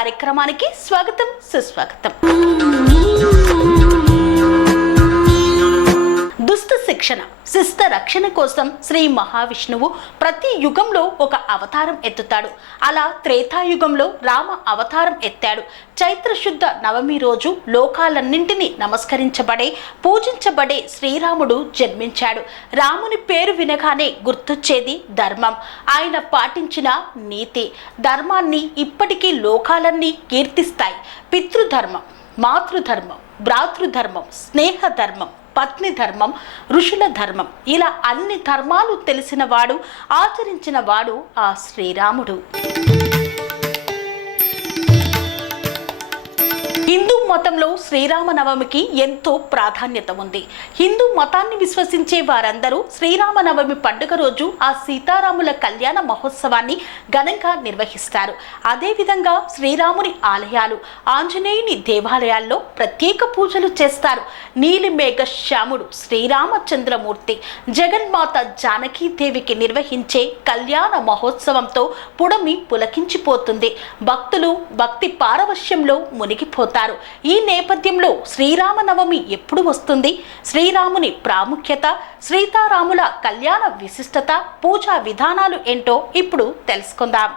కార్యక్రమానికి స్వాగతం సుస్వాగతం. శిక్షణ శిస్త రక్షణ కోసం శ్రీ మహావిష్ణువు ప్రతి యుగంలో ఒక అవతారం ఎత్తుతాడు. అలా త్రేతాయుగంలో రామ అవతారం ఎత్తాడు. చైత్రశుద్ధ నవమి రోజు లోకాలన్నింటినీ నమస్కరించబడే పూజించబడే శ్రీరాముడు జన్మించాడు. రాముని పేరు వినగానే గుర్తొచ్చేది ధర్మం. ఆయన పాటించిన నీతి. ధర్మాన్ని ఇప్పటికీ లోకాలన్నీ కీర్తిస్తాయి. పితృధర్మం మాతృధర్మం భ్రాతృధర్మం స్నేహధర్మం పత్ని ధర్మం ఋషుల ధర్మం. ఇలా అన్ని ధర్మాలు తెలిసిన వాడు ఆచరించిన వాడు ఆ శ్రీరాముడు. మతంలో శ్రీరామనవమికి ఎంతో ప్రాధాన్యత ఉంది. హిందూ మతాన్ని విశ్వసించే వారందరూ శ్రీరామనవమి పండుగ రోజు ఆ సీతారాముల కళ్యాణ మహోత్సవాన్ని ఘనంగా నిర్వహిస్తారు. అదేవిధంగా శ్రీరాముని ఆలయాలు ఆంజనేయుని దేవాలయాల్లో ప్రత్యేక పూజలు చేస్తారు. నీలిమేఘ శ్యాముడు శ్రీరామచంద్రమూర్తి జగన్మాత జానకీదేవికి నిర్వహించే కళ్యాణ మహోత్సవంతో పుడమి పులకించిపోతుంది. భక్తులు భక్తి పారవశ్యంలో మునిగిపోతారు. ఈ నేపథ్యంలో శ్రీరామనవమి ఎప్పుడు వస్తుంది? శ్రీరాముని ప్రాముఖ్యత సీతారాముల కళ్యాణ విశిష్టత పూజా విధానాలు ఏంటో ఇప్పుడు తెలుసుకుందాం.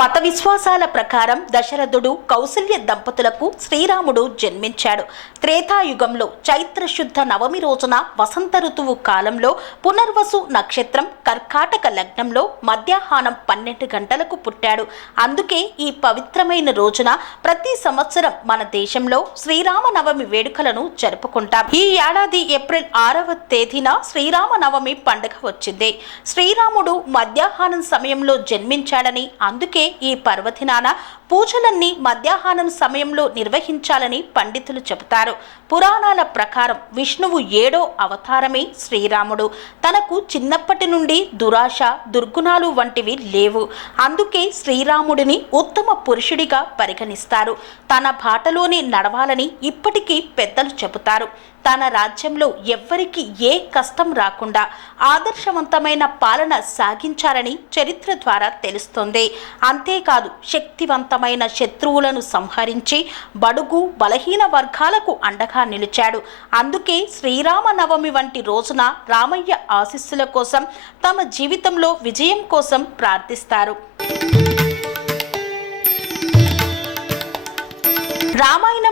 మత విశ్వాసాల ప్రకారం దశరథుడు కౌసల్య దంపతులకు శ్రీరాముడు జన్మించాడు. త్రేతాయుగంలో చైత్రశుద్ధ నవమి రోజున వసంత ఋతువు కాలంలో పునర్వసు నక్షత్రం కర్కాటక లగ్నంలో మధ్యాహ్నం పన్నెండు గంటలకు పుట్టాడు. అందుకే ఈ పవిత్రమైన రోజున ప్రతి సంవత్సరం మన దేశంలో శ్రీరామ నవమి వేడుకలను జరుపుకుంటాం. ఈ ఏడాది ఏప్రిల్ ఆరవ తేదీన శ్రీరామ నవమి పండుగ వచ్చింది. శ్రీరాముడు మధ్యాహ్నం సమయంలో జన్మించాడని అందుకే ఈ పర్వదినాన పూజలన్నీ మధ్యాహ్నం సమయంలో నిర్వహించాలని పండితులు చెబుతారు. పురాణాల ప్రకారం విష్ణువు ఏడో అవతారమే శ్రీరాముడు. తనకు చిన్నప్పటి నుండి దురాశ దుర్గుణాలు వంటివి లేవు. అందుకే శ్రీరాముడిని ఉత్తమ పురుషుడిగా పరిగణిస్తారు. తన బాటలోనే నడవాలని ఇప్పటికీ పెద్దలు చెబుతారు. తన రాజ్యంలో ఎవ్వరికి ఏ కష్టం రాకుండా ఆదర్శవంతమైన పాలన సాగించారని చరిత్ర ద్వారా తెలుస్తుంది. అంతేకాదు శక్తివంతమైన శత్రువులను సంహరించి బడుగు బలహీన వర్గాలకు అండగా నిలిచాడు. అందుకే శ్రీరామ నవమి వంటి రోజున రామయ్య ఆశీస్సుల కోసం తమ జీవితంలో విజయం కోసం ప్రార్థిస్తారు.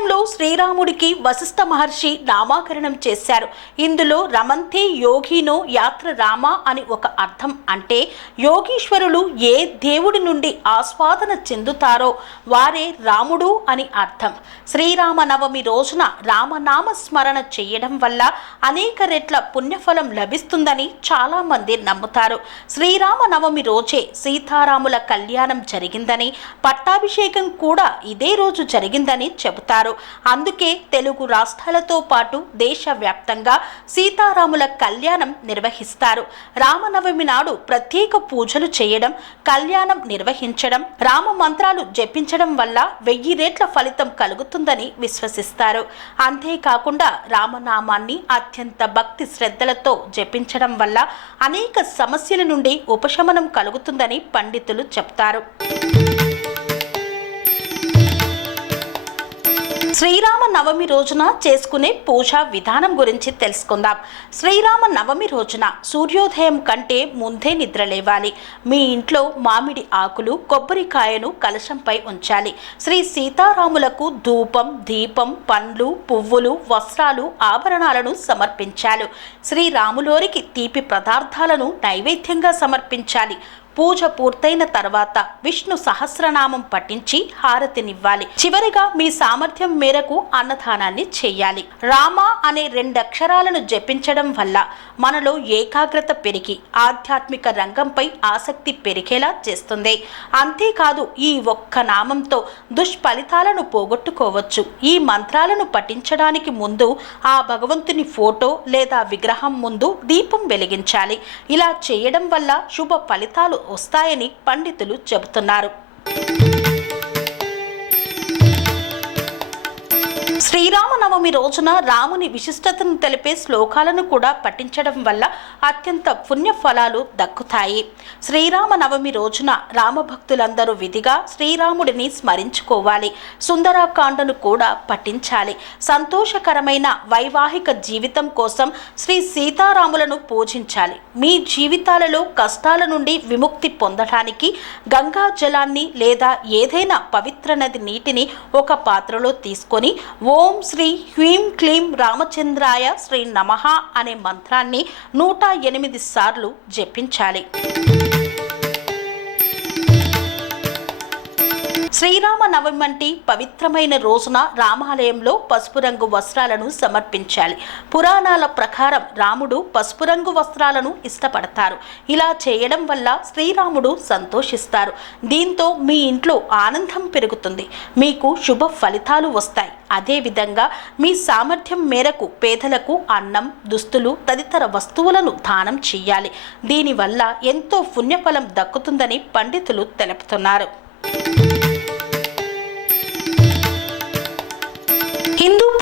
రామాయణంలో శ్రీరాముడికి వశిష్ఠ మహర్షి నామాకరణం చేశారు. ఇందులో రమంతే యోగినో యాత్ర రామ అని ఒక అర్థం అంటే యోగీశ్వరులు ఏ దేవుడి నుండి ఆస్వాదన చెందుతారో వారే రాముడు అని అర్థం. శ్రీరామ నవమి రోజున రామనామ స్మరణ చేయడం వల్ల అనేక రెట్ల పుణ్యఫలం లభిస్తుందని చాలామంది నమ్ముతారు. శ్రీరామ నవమి రోజే సీతారాముల కళ్యాణం జరిగిందని పట్టాభిషేకం కూడా ఇదే రోజు జరిగిందని చెబుతారు. అందుకే తెలుగు రాష్ట్రాలతో పాటు దేశవ్యాప్తంగా సీతారాముల కళ్యాణం నిర్వహిస్తారు. రామనవమి నాడు ప్రత్యేక పూజలు చేయడం కళ్యాణం నిర్వహించడం రామ మంత్రాలు జపించడం వల్ల వెయ్యి రేట్ల ఫలితం కలుగుతుందని విశ్వసిస్తారు. అంతేకాకుండా రామనామాన్ని అత్యంత భక్తి శ్రద్ధలతో జపించడం వల్ల అనేక సమస్యల నుండి ఉపశమనం కలుగుతుందని పండితులు చెప్తారు. శ్రీరామ నవమి రోజున చేసుకునే పూజా విధానం గురించి తెలుసుకుందాం. శ్రీరామ నవమి రోజున సూర్యోదయం కంటే ముందే నిద్ర లేవాలి. మీ ఇంట్లో మామిడి ఆకులు కొబ్బరికాయను కలశంపై ఉంచాలి. శ్రీ సీతారాములకు ధూపం దీపం పండ్లు పువ్వులు వస్త్రాలు ఆభరణాలను సమర్పించాలి. శ్రీరాములోరికి తీపి పదార్థాలను నైవేద్యంగా సమర్పించాలి. పూజ పూర్తయిన తర్వాత విష్ణు సహస్రనామం పఠించి హారతినివ్వాలి. చివరిగా మీ సామర్థ్యం మేరకు అన్నదానాన్ని చేయాలి. రామ అనే రెండక్షరాలను జపించడం వల్ల మనలో ఏకాగ్రత పెరిగి ఆధ్యాత్మిక రంగంపై ఆసక్తి పెరిగేలా చేస్తుంది. అంతేకాదు ఈ ఒక్క నామంతో దుష్ఫలితాలను పోగొట్టుకోవచ్చు. ఈ మంత్రాలను పఠించడానికి ముందు ఆ భగవంతుని ఫోటో లేదా విగ్రహం ముందు దీపం వెలిగించాలి. ఇలా చేయడం వల్ల శుభ ఫలితాలు వస్తాయని పండితులు చెబుతున్నారు. శ్రీరామనవమి రోజున రాముని విశిష్టతను తెలిపే శ్లోకాలను కూడా పఠించడం వల్ల అత్యంత పుణ్య ఫలాలు దక్కుతాయి. శ్రీరామనవమి రోజున రామభక్తులందరూ విధిగా శ్రీరాముడిని స్మరించుకోవాలి. సుందరాకాండను కూడా పఠించాలి. సంతోషకరమైన వైవాహిక జీవితం కోసం శ్రీ సీతారాములను పూజించాలి. మీ జీవితాలలో కష్టాల నుండి విముక్తి పొందడానికి గంగా జలాన్ని లేదా ఏదైనా పవిత్ర నది నీటిని ఒక పాత్రలో తీసుకొని ఓం శ్రీ హ్రీం క్లీం రామచంద్రాయ శ్రీ నమః అనే మంత్రాన్ని నూట ఎనిమిది సార్లు జపించాలి. శ్రీరామ నవమి వంటి పవిత్రమైన రోజున రామాలయంలో పసుపు రంగు వస్త్రాలను సమర్పించాలి. పురాణాల ప్రకారం రాముడు పసుపు రంగు వస్త్రాలను ఇష్టపడతారు. ఇలా చేయడం వల్ల శ్రీరాముడు సంతోషిస్తారు. దీంతో మీ ఇంట్లో ఆనందం పెరుగుతుంది. మీకు శుభ ఫలితాలు వస్తాయి. అదేవిధంగా మీ సామర్థ్యం మేరకు పేదలకు అన్నం దుస్తులు తదితర వస్తువులను దానం చేయాలి. దీనివల్ల ఎంతో పుణ్యఫలం దక్కుతుందని పండితులు తెలుపుతున్నారు.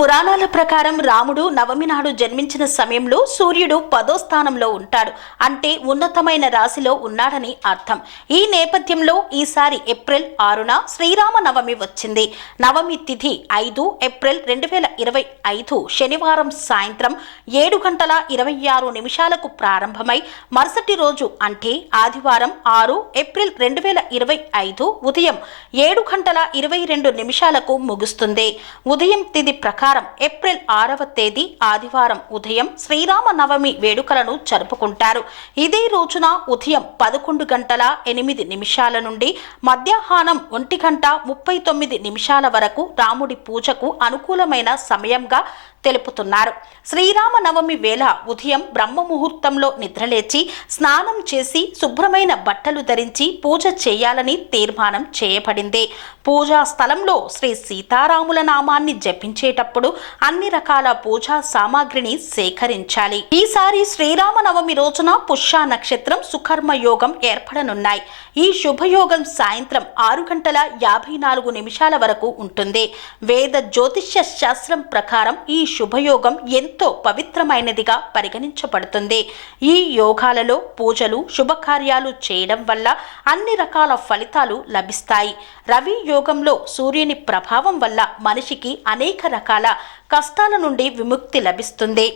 పురాణాల ప్రకారం రాముడు నవమి నాడు జన్మించిన సమయంలో సూర్యుడు పదో స్థానంలో ఉంటాడు. అంటే ఉన్నతమైన రాశిలో ఉన్నాడని అర్థం. ఈ నేపథ్యంలో ఈసారి ఏప్రిల్ ఆరున శ్రీరామ నవమి వచ్చింది. నవమి తిథి ఐదు ఏప్రిల్ రెండు వేల ఇరవై ఐదు శనివారం సాయంత్రం ఏడు గంటల ఇరవై ఆరు నిమిషాలకు ప్రారంభమై మరుసటి రోజు అంటే ఆదివారం ఆరు ఏప్రిల్ రెండు వేల ఇరవై ఐదు ఉదయం ఏడు గంటల ఇరవై రెండు నిమిషాలకు ముగుస్తుంది. ఉదయం తిథి ప్రకారం ఏప్రిల్ ఆరవ తేదీ ఆదివారం ఉదయం శ్రీరామ నవమి వేడుకలను జరుపుకుంటారు. ఇదే రోజున ఉదయం పదకొండు గంటల ఎనిమిది నిమిషాల నుండి మధ్యాహ్నం ఒంటి గంట ముప్పై తొమ్మిది నిమిషాల వరకు రాముడి పూజకు అనుకూలమైన సమయంగా తెలుపుతున్నారు. శ్రీరామ నవమి వేళ ఉదయం బ్రహ్మ ముహూర్తంలో నిద్రలేచి స్నానం చేసి శుభ్రమైన బట్టలు ధరించి పూజ చేయాలని తీర్మానం చేయబడింది. పూజా స్థలంలో శ్రీ సీతారాముల నామాన్ని జపించేటప్పుడు అన్ని రకాల పూజా సామాగ్రిని సేకరించాలి. ఈసారి శ్రీరామ నవమి రోజున పుష్య నక్షత్రం సుకర్మ యోగం ఏర్పడనున్నాయి. ఈ శుభయోగం సాయంత్రం ఆరు గంటల యాభై నాలుగు నిమిషాల వరకు ఉంటుంది. వేద జ్యోతిష్య శాస్త్రం ప్రకారం ఈ శుభయోగం ఎంతో పవిత్రమైనదిగా పరిగణించబడుతుంది. ఈ యోగాలలో పూజలు శుభకార్యాలు చేయడం వల్ల అన్ని రకాల ఫలితాలు లభిస్తాయి. రవి యోగంలో సూర్యుని ప్రభావం వల్ల మనిషికి అనేక రకాల కష్టాల నుండి విముక్తి లభిస్తుంది.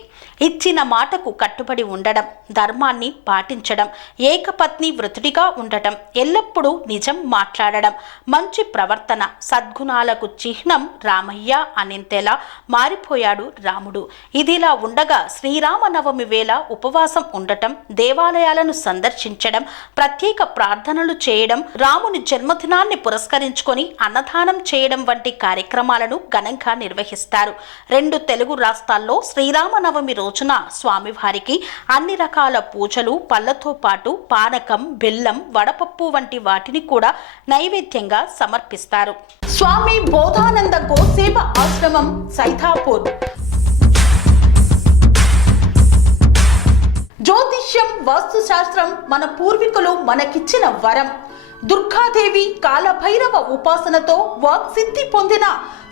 ఇచ్చిన మాటకు కట్టుబడి ఉండడం ధర్మాన్ని పాటించడం ఏకపత్ని వృతుడిగా ఉండటం ఎల్లప్పుడూ నిజం మాట్లాడడం మంచి ప్రవర్తన సద్గుణాలకు చిహ్నం రామయ్య అనేంతేలా మారిపోయాడు రాముడు. ఇదిలా ఉండగా శ్రీరామనవమి వేళ ఉపవాసం ఉండటం దేవాలయాలను సందర్శించడం ప్రత్యేక ప్రార్థనలు చేయడం రాముని జన్మదినాన్ని పురస్కరించుకొని అన్నదానం చేయడం వంటి కార్యక్రమాలను ఘనంగా నిర్వహిస్తారు. రెండు తెలుగు రాష్ట్రాల్లో శ్రీరామనవమి రోజున స్వామివారికి అన్ని రకాల పూజలు పళ్ళతో పాటు పానకం బెల్లం వడపప్పు వంటి వాటిని కూడా నైవేద్యంగా సమర్పిస్తారు. స్వామి బోధానంద గోసేవ ఆశ్రమం సైథాపూర్ జ్యోతిష్యం వాస్తుశాస్త్రం మన పూర్వీకులు మనకిచ్చిన వరం. దుర్గాదేవి కాలభైరవ ఉపాసనతో వాక్సిద్ధి పొందిన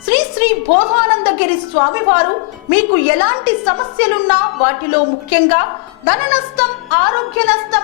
శ్రీ శ్రీ బోధానందగిరి స్వామివారు మీకు ఎలాంటి సమస్యలున్నా వాటిలో ముఖ్యంగా ధన నష్టం ఆరోగ్య నష్టం